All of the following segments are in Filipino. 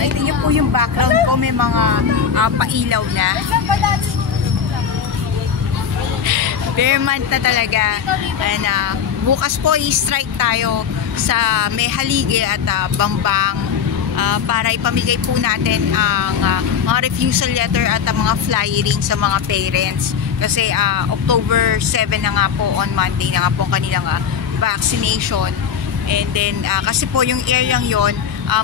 Ito niyo po yung background ko, may mga pailaw na. Bare month na talaga. And bukas po i-strike tayo sa may Halige at Bambang para ipamigay po natin ang mga refusal letter at mga flyering sa mga parents. Kasi October 7 na nga po, on Monday na nga po kanilang vaccination. And then kasi po yung area yon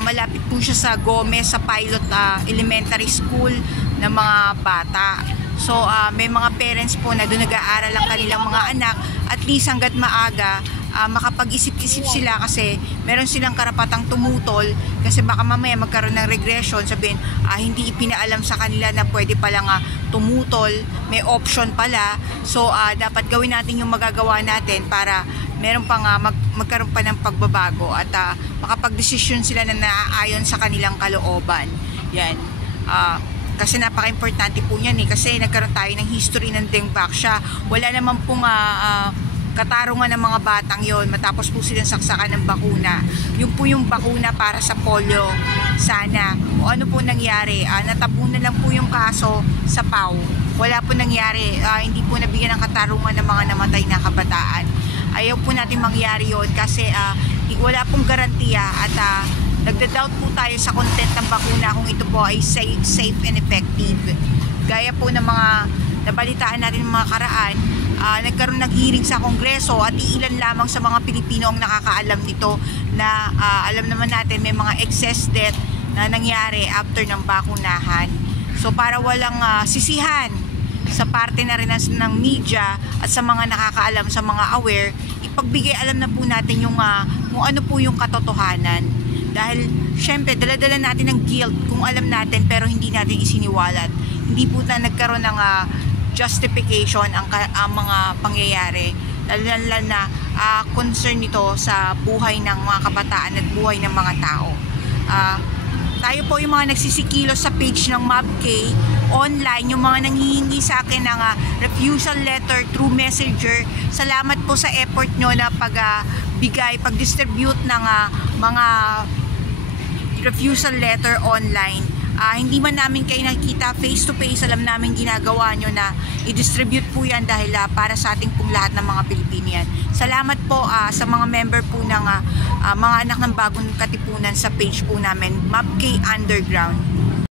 malapit po siya sa Gomez, sa Pilot Elementary School ng mga bata. So may mga parents po na doon nag-aaral ang kanilang mga anak, at least hanggat maaga makapag-isip-isip sila, kasi meron silang karapatang tumutol, kasi baka mamaya magkaroon ng regression, sabihin hindi ipinaalam sa kanila na pwede palang tumutol, may option pala. So dapat gawin natin yung magagawa natin para meron pang magkaroon pa ng pagbabago at makapag-desisyon sila na naaayon sa kanilang kalooban. Yan. Kasi napaka-importante po yan kasi nagkaroon tayo ng history ng Dengvaxia. Wala naman pong katarungan ng mga batang yon matapos po silang saksakan ng bakuna. Yung po yung bakuna para sa polio sana. O ano po nangyari? Natabunan lang po yung kaso sa PAW. Wala po nangyari. Hindi po nabigyan ng katarungan ng mga namatay na kabataan. Ayaw po natin mangyari yon kasi wala pong garantiya at nagda-doubt po tayo sa content ng bakuna kung ito po ay safe and effective. Gaya po ng mga nabalitaan natin ng mga karaan, nagkaroon ng hearing sa Kongreso at iilan lamang sa mga Pilipino ang nakakaalam nito na alam naman natin may mga excess death na nangyari after ng bakunahan. So para walang sisihan sa parte na rin ng media at sa mga nakakaalam, sa mga aware, ipagbigay alam na po natin yung kung ano po yung katotohanan. Dahil syempre dala-dala natin ng guilt kung alam natin pero hindi natin isiniwalat. Hindi po na nagkaroon ng justification ang mga pangyayari. Lalo na concern nito sa buhay ng mga kabataan at buhay ng mga tao. Tayo po yung mga nagsisikilos sa page ng MABK online, yung mga nanghihingi sa akin ng refusal letter through messenger. Salamat po sa effort nyo na pag-distribute ng mga refusal letter online. Hindi man namin kayo nakikita face to face, alam namin ginagawa nyo na i-distribute po yan dahil para sa ating pong lahat ng mga Pilipinian. Salamat po sa mga member po ng mga anak ng bagong katipunan sa page po namin, MABK Underground.